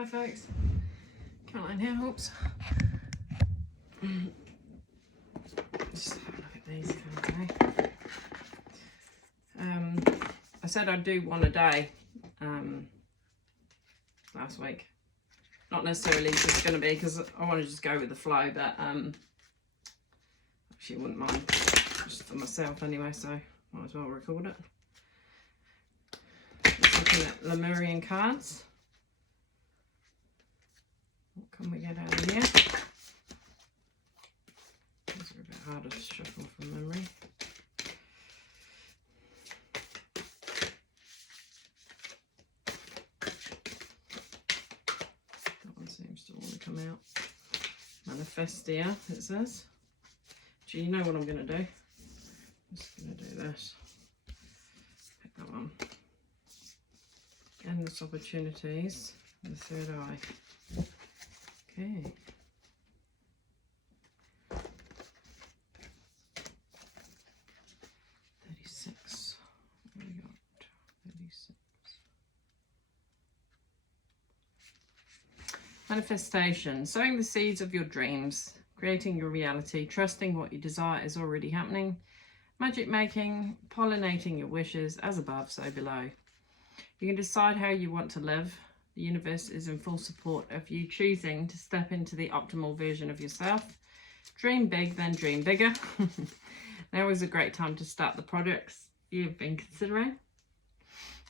Hi folks, Caroline here, oops. Just have a look at these today. I said I'd do one a day last week. Not necessarily just going to be because I want to just go with the flow, but actually wouldn't mind just for myself anyway, so might as well record it. Just looking at Lemurian cards. What can we get out of here? These are a bit harder to shuffle from memory. That one seems to want to come out. Manifestia, it says. Do you know what I'm going to do? I'm just going to do this. Pick that one. Endless opportunities. The third eye. Okay. What do we got? 36. Manifestation. Sowing the seeds of your dreams, creating your reality, trusting what you desire is already happening, magic making, pollinating your wishes, as above, so below. You can decide how you want to live. The universe is in full support of you choosing to step into the optimal version of yourself. Dream big, then dream bigger. Now is a great time to start the projects you've been considering.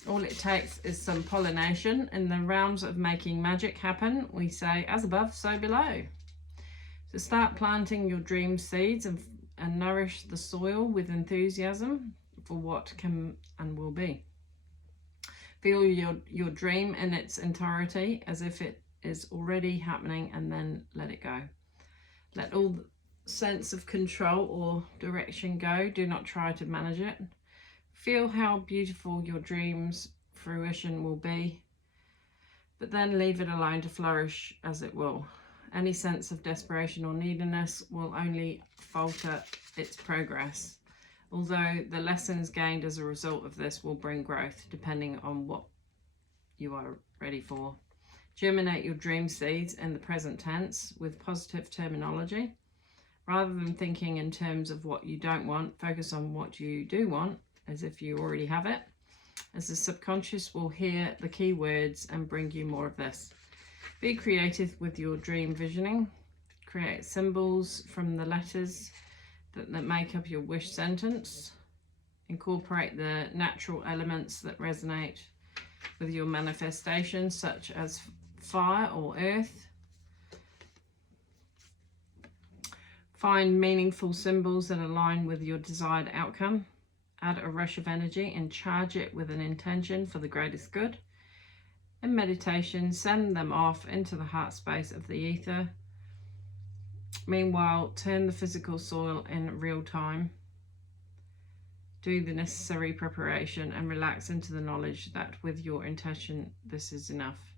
All it takes is some pollination. In the realms of making magic happen, we say, as above, so below. So start planting your dream seeds and nourish the soil with enthusiasm for what can and will be. Feel your dream in its entirety as if it is already happening, and then let it go. Let all sense of control or direction go. Do not try to manage it. Feel how beautiful your dream's fruition will be, but then leave it alone to flourish as it will. Any sense of desperation or neediness will only falter its progress, although the lessons gained as a result of this will bring growth, depending on what you are ready for. Germinate your dream seeds in the present tense with positive terminology. Rather than thinking in terms of what you don't want, focus on what you do want, as if you already have it, as the subconscious will hear the key words and bring you more of this. Be creative with your dream visioning. Create symbols from the letters that make up your wish sentence. Incorporate the natural elements that resonate with your manifestation, such as fire or earth. Find meaningful symbols that align with your desired outcome. Add a rush of energy and charge it with an intention for the greatest good. In meditation, send them off into the heart space of the ether. Meanwhile, turn the physical soil in real time. Do the necessary preparation and relax into the knowledge that with your intention, this is enough.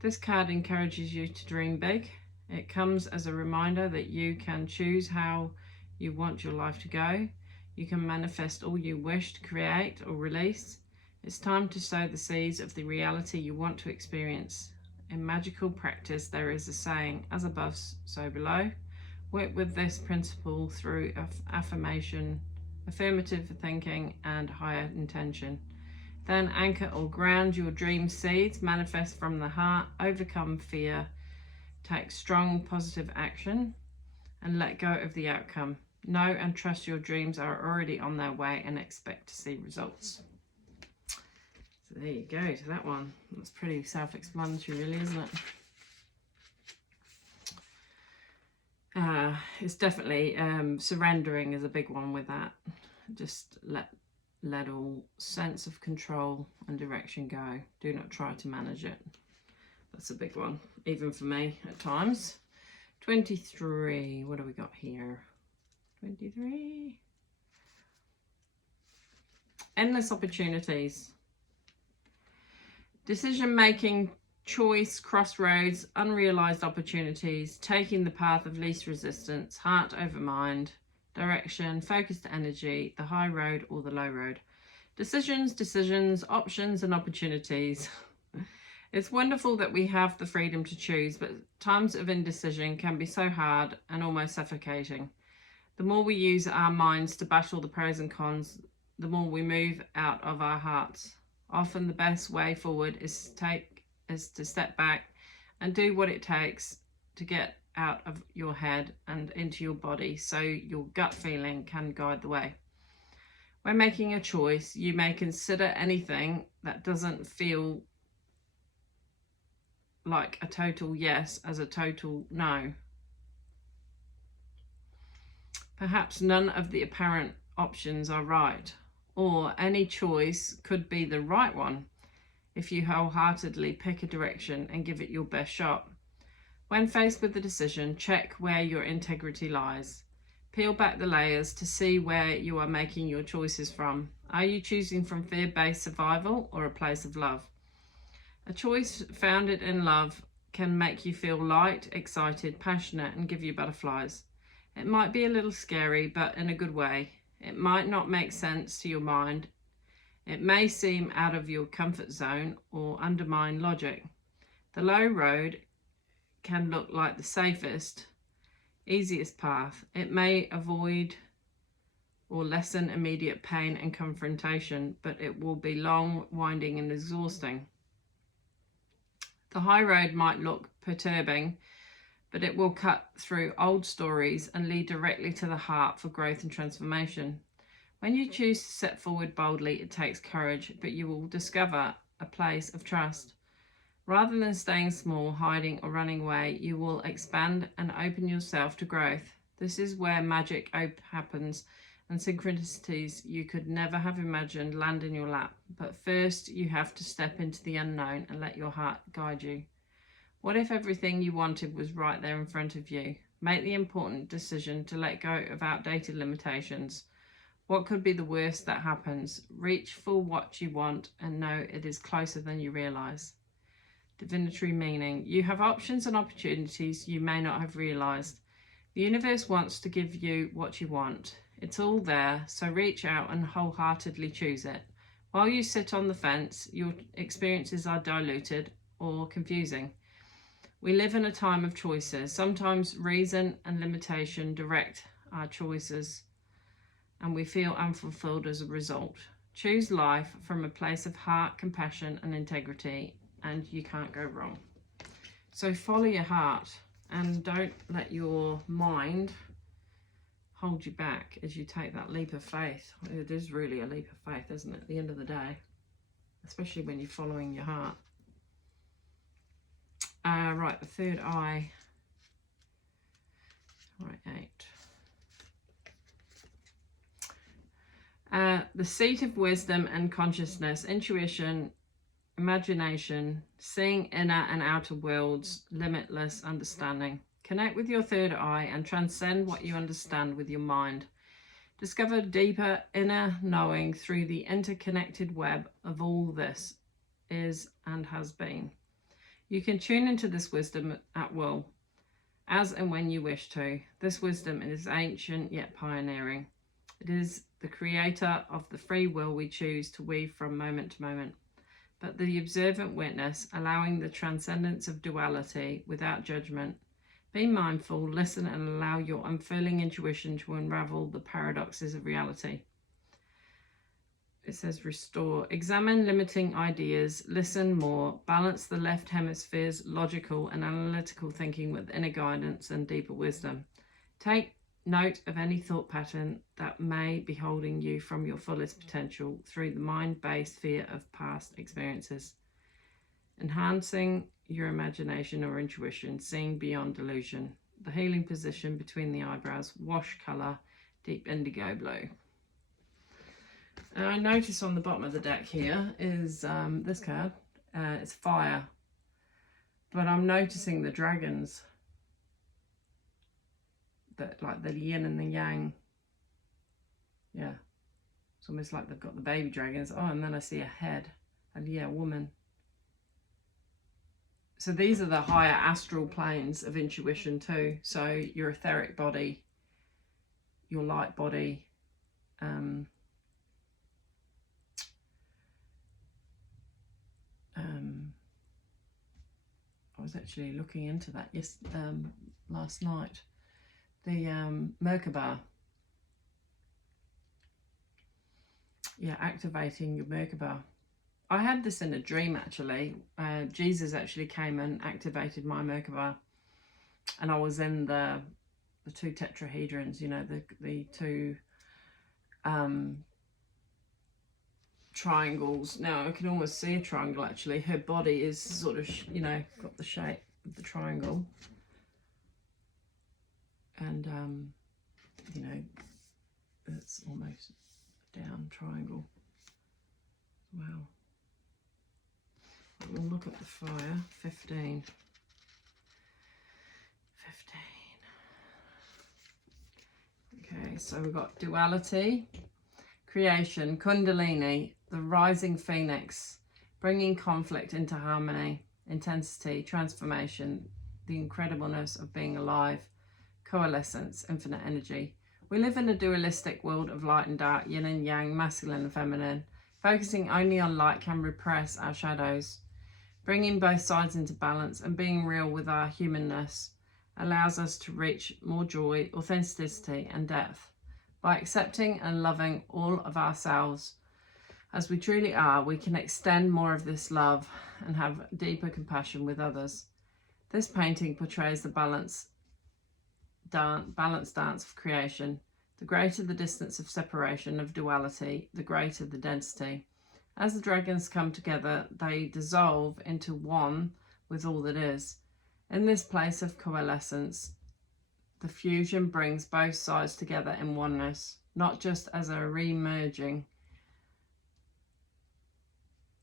This card encourages you to dream big. It comes as a reminder that you can choose how you want your life to go. You can manifest all you wish to create or release. It's time to sow the seeds of the reality you want to experience. In magical practice, there is a saying, as above, so below. Work with this principle through affirmation, affirmative thinking, and higher intention. Then anchor or ground your dream seeds, manifest from the heart, overcome fear, take strong positive action, and let go of the outcome. Know and trust your dreams are already on their way and expect to see results. So there you go to that one. That's pretty self-explanatory really, isn't it? It's definitely surrendering is a big one with that. Just let all sense of control and direction go. Do not try to manage it. That's a big one, even for me at times. 23, what do we got here? 23. Endless opportunities. Decision making, choice, crossroads, unrealized opportunities, taking the path of least resistance, heart over mind, direction, focused energy, the high road or the low road. Decisions, options and opportunities. It's wonderful that we have the freedom to choose, but times of indecision can be so hard and almost suffocating. The more we use our minds to battle the pros and cons, the more we move out of our hearts. Often the best way forward is to step back and do what it takes to get out of your head and into your body so your gut feeling can guide the way. When making a choice, you may consider anything that doesn't feel like a total yes as a total no. Perhaps none of the apparent options are right, or any choice could be the right one if you wholeheartedly pick a direction and give it your best shot. When faced with the decision, check where your integrity lies. Peel back the layers to see where you are making your choices from. Are you choosing from fear-based survival or a place of love? A choice founded in love can make you feel light, excited, passionate, and give you butterflies. It might be a little scary, but in a good way. It might not make sense to your mind. It may seem out of your comfort zone or undermine logic. The low road can look like the safest, easiest path. It may avoid or lessen immediate pain and confrontation, but it will be long, winding, and exhausting. The high road might look perturbing, but it will cut through old stories and lead directly to the heart for growth and transformation. When you choose to step forward boldly, it takes courage, but you will discover a place of trust. Rather than staying small, hiding, or running away, you will expand and open yourself to growth. This is where magic happens and synchronicities you could never have imagined land in your lap. But first, you have to step into the unknown and let your heart guide you. What if everything you wanted was right there in front of you? Make the important decision to let go of outdated limitations. What could be the worst that happens? Reach for what you want and know it is closer than you realize. Divinatory meaning. You have options and opportunities you may not have realized. The universe wants to give you what you want. It's all there, so reach out and wholeheartedly choose it. While you sit on the fence, your experiences are diluted or confusing. We live in a time of choices. Sometimes reason and limitation direct our choices, and we feel unfulfilled as a result. Choose life from a place of heart, compassion, and integrity, and you can't go wrong. So follow your heart and don't let your mind hold you back as you take that leap of faith. It is really a leap of faith, isn't it, at the end of the day, especially when you're following your heart. Right, the third eye. Right, 8. The seat of wisdom and consciousness, intuition, imagination, seeing inner and outer worlds, limitless understanding. Connect with your third eye and transcend what you understand with your mind. Discover deeper inner knowing through the interconnected web of all this is and has been. You can tune into this wisdom at will, as and when you wish to. This wisdom is ancient yet pioneering. It is the creator of the free will we choose to weave from moment to moment, but the observant witness, allowing the transcendence of duality without judgment. Be mindful, listen, and allow your unfurling intuition to unravel the paradoxes of reality. It says restore. Examine limiting ideas, listen more, balance the left hemisphere's logical and analytical thinking with inner guidance and deeper wisdom. Take note of any thought pattern that may be holding you from your fullest potential through the mind-based fear of past experiences. Enhancing your imagination or intuition, seeing beyond delusion. The healing position between the eyebrows, wash colour, deep indigo blue. And I notice on the bottom of the deck here is this card. It's fire. But I'm noticing the dragons. That, like the yin and the yang. Yeah. It's almost like they've got the baby dragons. Oh, and then I see a head. And yeah, woman. So these are the higher astral planes of intuition too. So your etheric body, your light body, was actually looking into that last night. The Merkaba. Yeah, activating your Merkaba. I had this in a dream actually. Jesus actually came and activated my Merkaba, and I was in the two tetrahedrons, you know, the two triangles. Now I can almost see a triangle actually. Her body is sort of, you know, got the shape of the triangle, and you know, it's almost a down triangle. Wow. We'll look at the fire. 15. Okay, so we've got duality, creation, kundalini, the rising phoenix, bringing conflict into harmony, intensity, transformation, the incredibleness of being alive, coalescence, infinite energy. We live in a dualistic world of light and dark, yin and yang, masculine and feminine. Focusing only on light can repress our shadows. Bringing both sides into balance and being real with our humanness allows us to reach more joy, authenticity and depth. By accepting and loving all of ourselves as we truly are, we can extend more of this love and have deeper compassion with others. This painting portrays the balance dance of creation. The greater the distance of separation, of duality, the greater the density. As the dragons come together, they dissolve into one with all that is. In this place of coalescence, the fusion brings both sides together in oneness, not just as a re-merging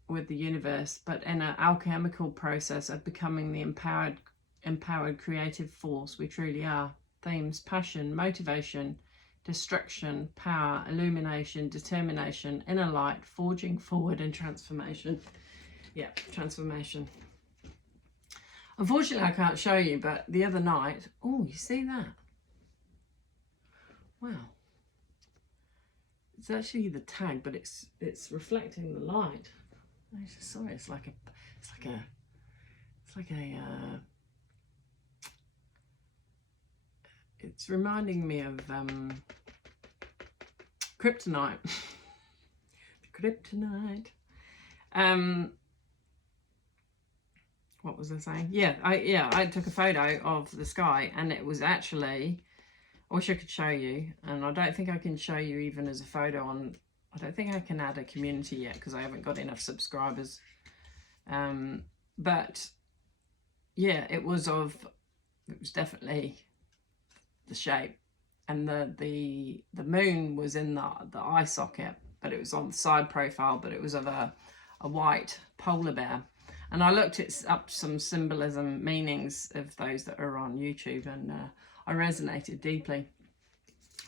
with the universe, but in an alchemical process of becoming the empowered creative force we truly are. Themes: passion, motivation, destruction, power, illumination, determination, inner light, forging forward, and transformation. Yeah, transformation. Unfortunately, I can't show you, but the other night, oh, you see that? Wow. It's actually the tag, but it's reflecting the light. Sorry, it's like a it's reminding me of kryptonite. Kryptonite. What was I saying? Yeah, I took a photo of the sky, and it was actually, I wish I could show you, and I don't think I can show you even as a photo on, I don't think I can add a community yet because I haven't got enough subscribers. But yeah, it was definitely the shape, and the moon was in the eye socket, but it was on the side profile, but it was of a white polar bear. And I looked up some symbolism meanings of those that are on YouTube, and I resonated deeply.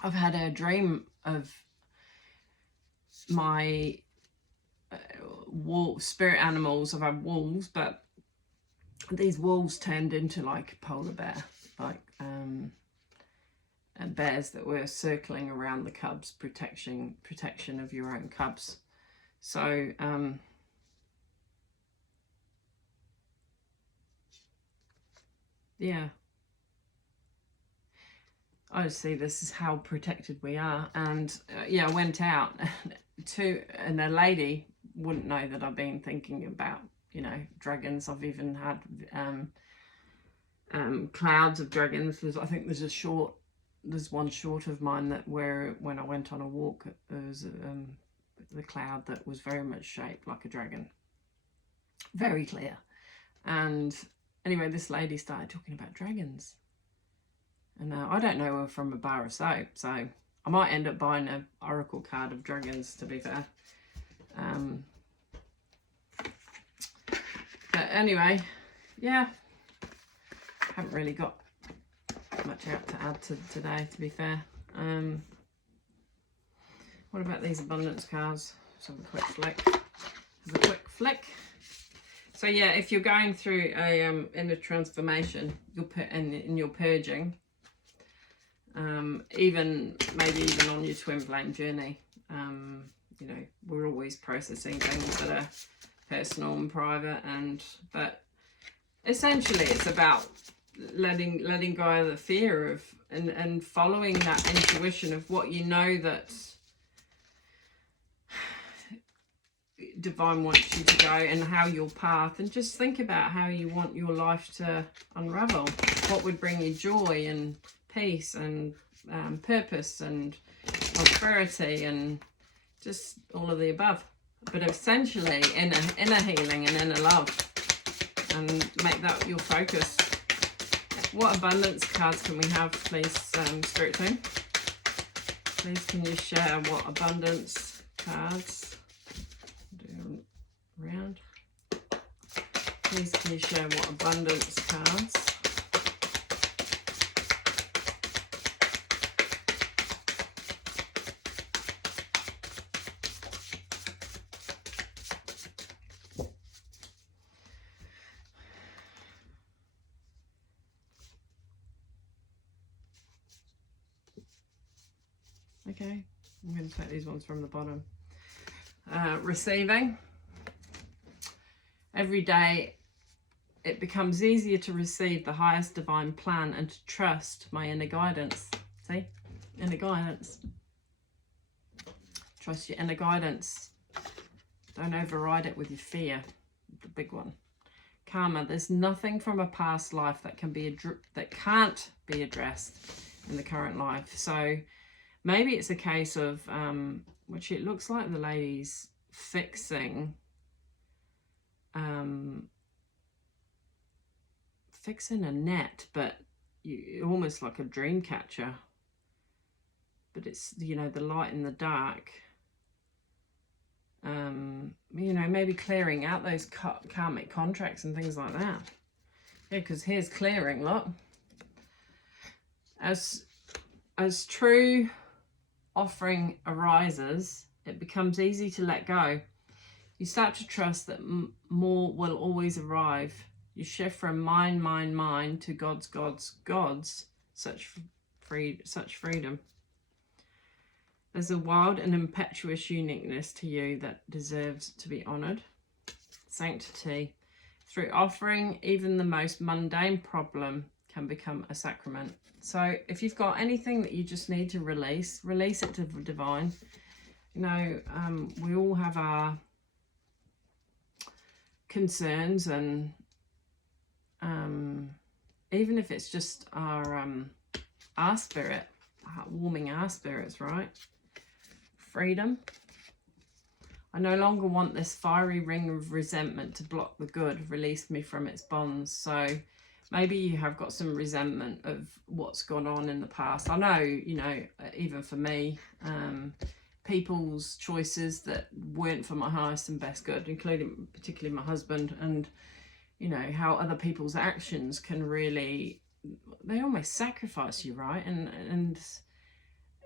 I've had a dream of my spirit animals. I've had wolves, but these wolves turned into like a polar bear, like and bears that were circling around the cubs, protection of your own cubs. So yeah, I just see this is how protected we are. And yeah, I went out and a lady wouldn't know that I've been thinking about, you know, dragons. I've even had clouds of dragons. I think there's one short of mine that when I went on a walk, there was the cloud that was very much shaped like a dragon, very clear. And anyway, this lady started talking about dragons, and I don't know her from a bar of soap, so I might end up buying an oracle card of dragons, to be fair. But anyway, yeah, haven't really got much out to add to today, to be fair. What about these abundance cards? Let's have a quick flick. So yeah, if you're going through a inner transformation, you'll put in your purging, maybe even on your twin flame journey. You know, we're always processing things that are personal and private, but essentially it's about letting go of the fear of and following that intuition of what you know that divine wants you to go, and how your path, and just think about how you want your life to unravel. What would bring you joy and peace and purpose and prosperity and just all of the above. But essentially inner healing and inner love, and make that your focus. What abundance cards can we have, please, Spirit Team? Please can you share what abundance cards? Do a round. Please can you share what abundance cards? Okay, I'm going to take these ones from the bottom. Receiving. Every day it becomes easier to receive the highest divine plan and to trust my inner guidance. See? Inner guidance. Trust your inner guidance. Don't override it with your fear. The big one. Karma. There's nothing from a past life that can't be addressed in the current life. So maybe it's a case of, which it looks like the lady's fixing a net, but almost like a dream catcher. But it's, you know, the light in the dark. You know, maybe clearing out those karmic contracts and things like that. Yeah, because here's clearing, look. As true offering arises, it becomes easy to let go. You start to trust that more will always arrive. You shift from mine to God's, such freedom. There's a wild and impetuous uniqueness to you that deserves to be honoured. Sanctity. Through offering, even the most mundane problem can become a sacrament. So if you've got anything that you just need to release it to the divine. You know, we all have our concerns, and even if it's just our spirit, warming our spirits, right? Freedom. I no longer want this fiery ring of resentment to block the good. Release me from its bonds. So maybe you have got some resentment of what's gone on in the past. I know, you know, even for me, people's choices that weren't for my highest and best good, including particularly my husband, and, you know, how other people's actions can really, they almost sacrifice you, right?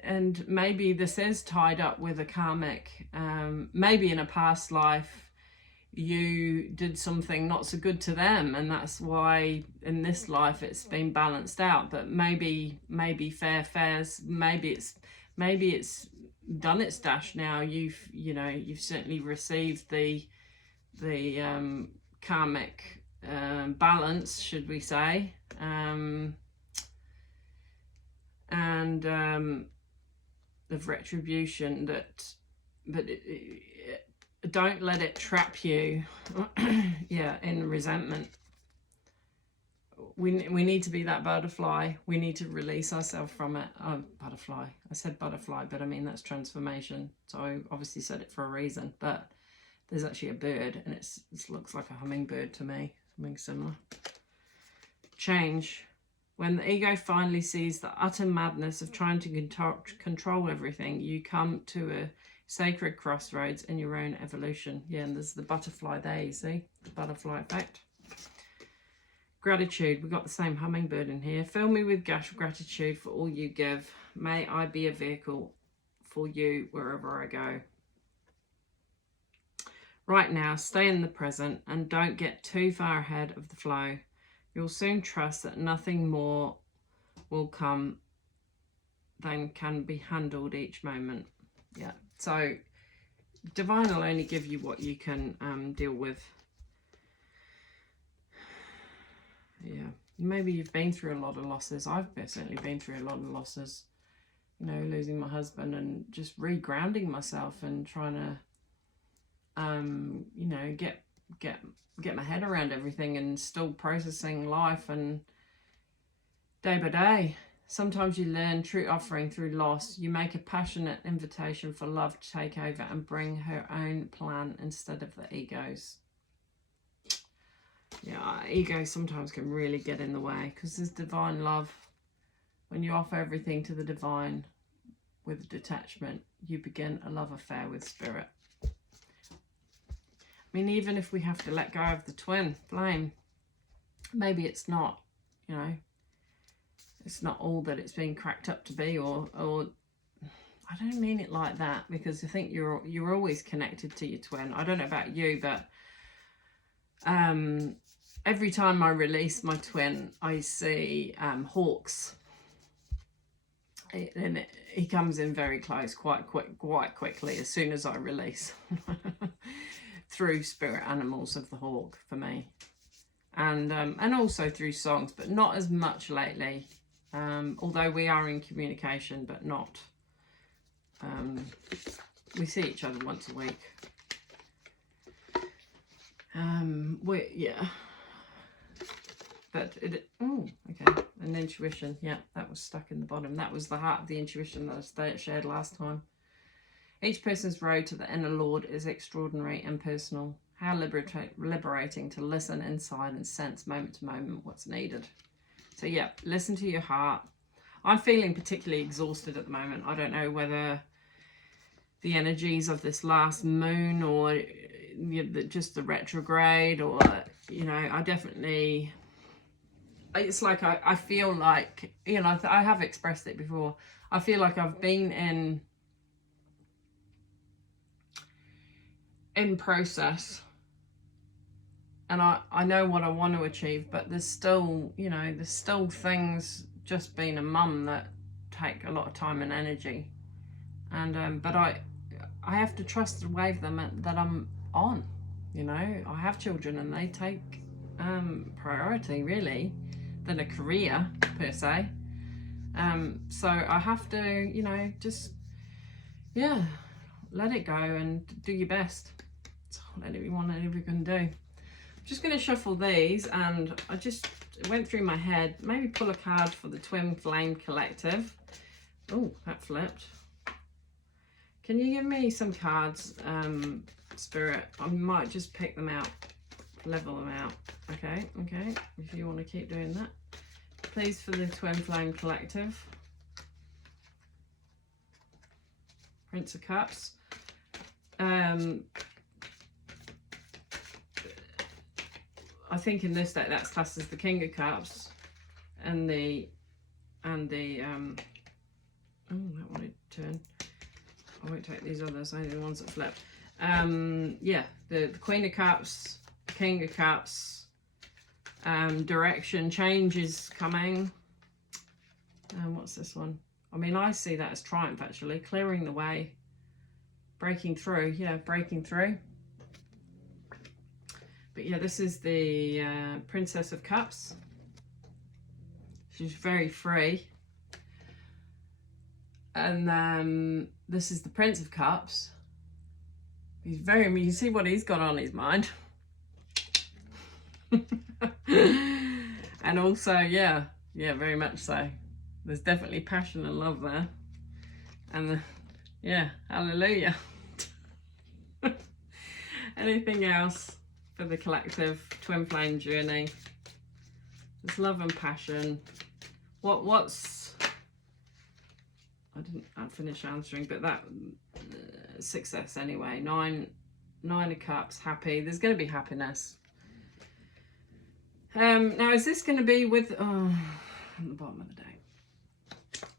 And maybe this is tied up with a karmic, maybe in a past life you did something not so good to them, and that's why in this life it's been balanced out. But maybe fair fares, maybe it's done its dash now. You've certainly received the karmic balance, should we say, and of retribution, but don't let it trap you yeah, in resentment. We need to be that butterfly. We need to release ourselves from it. Oh, butterfly. I said butterfly, but I mean that's transformation. So I obviously said it for a reason, but there's actually a bird, and it looks like a hummingbird to me, something similar. Change. When the ego finally sees the utter madness of trying to control everything, you come to a sacred crossroads in your own evolution. Yeah, and there's the butterfly there, you see? The butterfly effect. Gratitude. We've got the same hummingbird in here. Fill me with gratitude for all you give. May I be a vehicle for you wherever I go. Right now, stay in the present and don't get too far ahead of the flow. You'll soon trust that nothing more will come than can be handled each moment. Yeah. So divine will only give you what you can deal with. Maybe you've been through a lot of losses. I've certainly been through a lot of losses. You know, losing my husband and just regrounding myself and trying to, you know, get my head around everything and still processing life and day by day. Sometimes you learn true offering through loss. You make a passionate invitation for love to take over and bring her own plan instead of the ego's. Yeah, ego sometimes can really get in the way, because there's divine love. When you offer everything to the divine with detachment, you begin a love affair with spirit. I mean, even if we have to let go of the twin flame, maybe it's not, you know, it's not all that it's been cracked up to be, or I don't mean it like that, because I think you're always connected to your twin. I don't know about you, but every time I release my twin, I see hawks, and he comes in very close quite quickly as soon as I release through spirit animals of the hawk for me, and also through songs, but not as much lately. Although we are in communication, but not. We see each other once a week. Yeah. But oh, okay. An intuition. Yeah, that was stuck in the bottom. That was the heart of the intuition that I shared last time. Each person's road to the inner Lord is extraordinary and personal. How liberating to listen inside and sense moment to moment what's needed. So yeah, listen to your heart. I'm feeling particularly exhausted at the moment. I don't know whether the energies of this last moon, or just the retrograde, or, you know, I definitely, it's like I feel like, you know, I have expressed it before. I feel like I've been in process, and I know what I want to achieve, but there's still, you know, there's still things, just being a mum, that take a lot of time and energy. And but I have to trust the wave that I'm on. You know, I have children and they take priority, really, than a career per se. So I have to, you know, just, yeah, let it go and do your best. That's all anyone ever can do. I'm just going to shuffle these, and I just went through my head. Maybe pull a card for the Twin Flame Collective. Oh, that flipped. Can you give me some cards, Spirit? I might just pick them out, level them out. Okay, if you want to keep doing that. Please, for the Twin Flame Collective. Prince of Cups. I think in this deck that's classed as the King of Cups, and the oh, that wanted to turn. I won't take these others, only the ones that flip. Yeah, the Queen of Cups, King of Cups, direction, change is coming. What's this one? I mean, I see that as triumph, actually. Clearing the way, breaking through. Yeah, breaking through. But yeah, this is the Princess of Cups. She's very free. And this is the Prince of Cups. He's very, you can see what he's got on his mind. And also, yeah, very much so. There's definitely passion and love there. And yeah, hallelujah. Anything else for the collective Twin Flame journey? There's love and passion. What's I'd finish answering, but that success anyway. Nine of Cups, happy. There's going to be happiness. Now, is this going to be with at the bottom of the deck?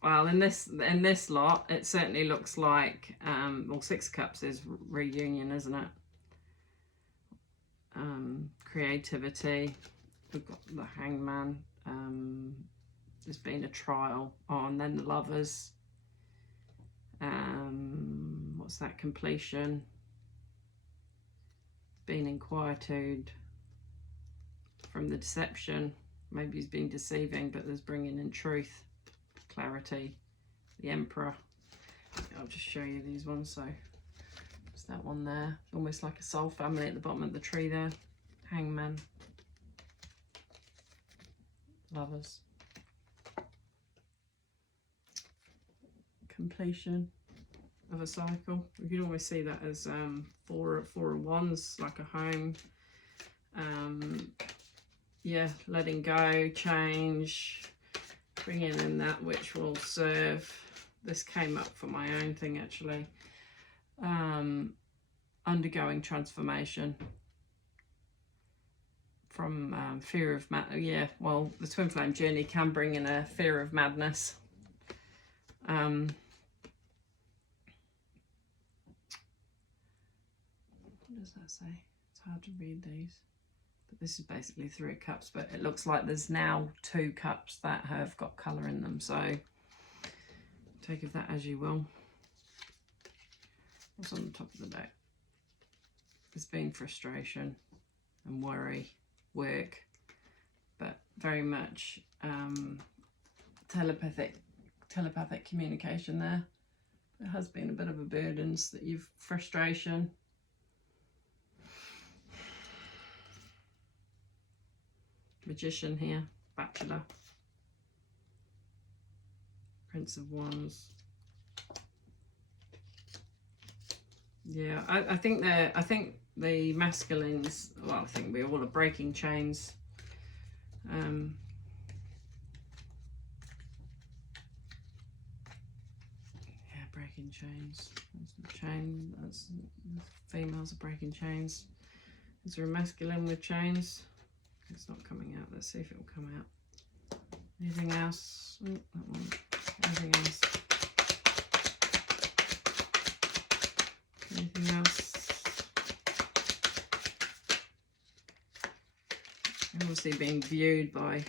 Well, in this lot, it certainly looks like well, Six of Cups is reunion, isn't it? Creativity. We've got the Hangman. There's been a trial. Oh, and then the Lovers. What's that? Completion. Being in quietude from the deception. Maybe he's been deceiving, but there's bringing in truth, clarity. The Emperor. I'll just show you these ones. So there's that one there, almost like a soul family at the bottom of the tree there. Hangman. Lovers. Completion of a cycle. You can always see that as four of wands, like a home. Yeah, letting go, change, bringing in that which will serve. This came up for my own thing actually. Undergoing transformation from fear of yeah, well, the twin flame journey can bring in a fear of madness. What does that say? It's hard to read these. But this is basically 3 of cups, but it looks like there's now 2 cups that have got colour in them. So take of that as you will. What's on the top of the deck? There's been frustration and worry, work, but very much telepathic communication there. There has been a bit of a burden that you've frustration. Magician here, Bachelor, Prince of Wands. Yeah, I think the masculines, well, I think we all are breaking chains. Yeah, breaking chains. That's the chain. That's the females are breaking chains. Is there a masculine with chains? It's not coming out. Let's see if it will come out. Anything else? Oh, that one. Anything else? Anything else? Obviously being viewed by,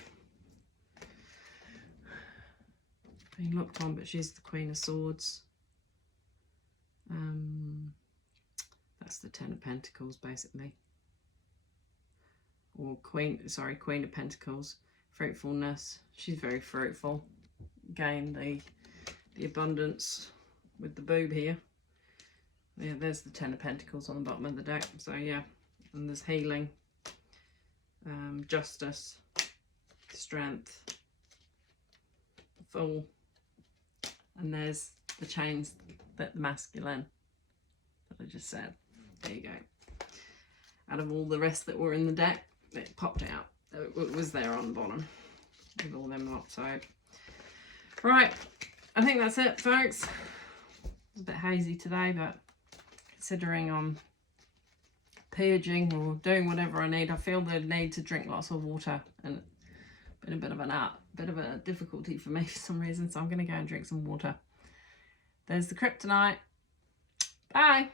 being looked on, but she's the Queen of Swords. That's the 10 of Pentacles basically. Or Queen of Pentacles. Fruitfulness. She's very fruitful. Again, the abundance with the boob here. Yeah, there's the 10 of Pentacles on the bottom of the deck. So yeah, and there's healing, justice, strength, full, and there's the chains that the masculine that I just said. There you go. Out of all the rest that were in the deck, it popped out. It was there on the bottom with all them lots out. Right, I think that's it, folks. It's a bit hazy today, but considering I'm purging or doing whatever I need, I feel the need to drink lots of water, and it's been a bit of a difficulty for me for some reason, so I'm going to go and drink some water. There's the kryptonite. Bye.